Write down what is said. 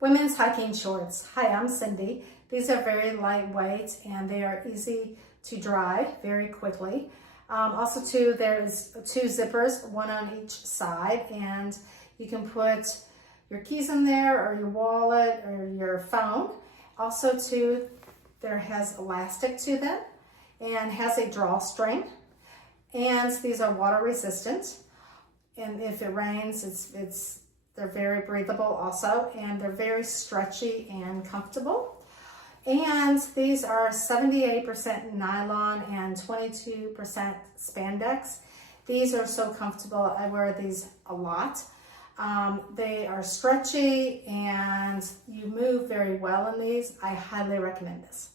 Women's hiking shorts. Hi, I'm Cindy. These are very lightweight and they are easy to dry very quickly. Also too, there's two zippers, one on each side, and you can put your keys in there or your wallet or your phone. Also too, there has elastic to them and has a drawstring. And these are water resistant. And if it rains, they're very breathable also, and they're very stretchy and comfortable. And these are 78% nylon and 22% spandex. These are so comfortable. I wear these a lot. They are stretchy and you move very well in these. I highly recommend this.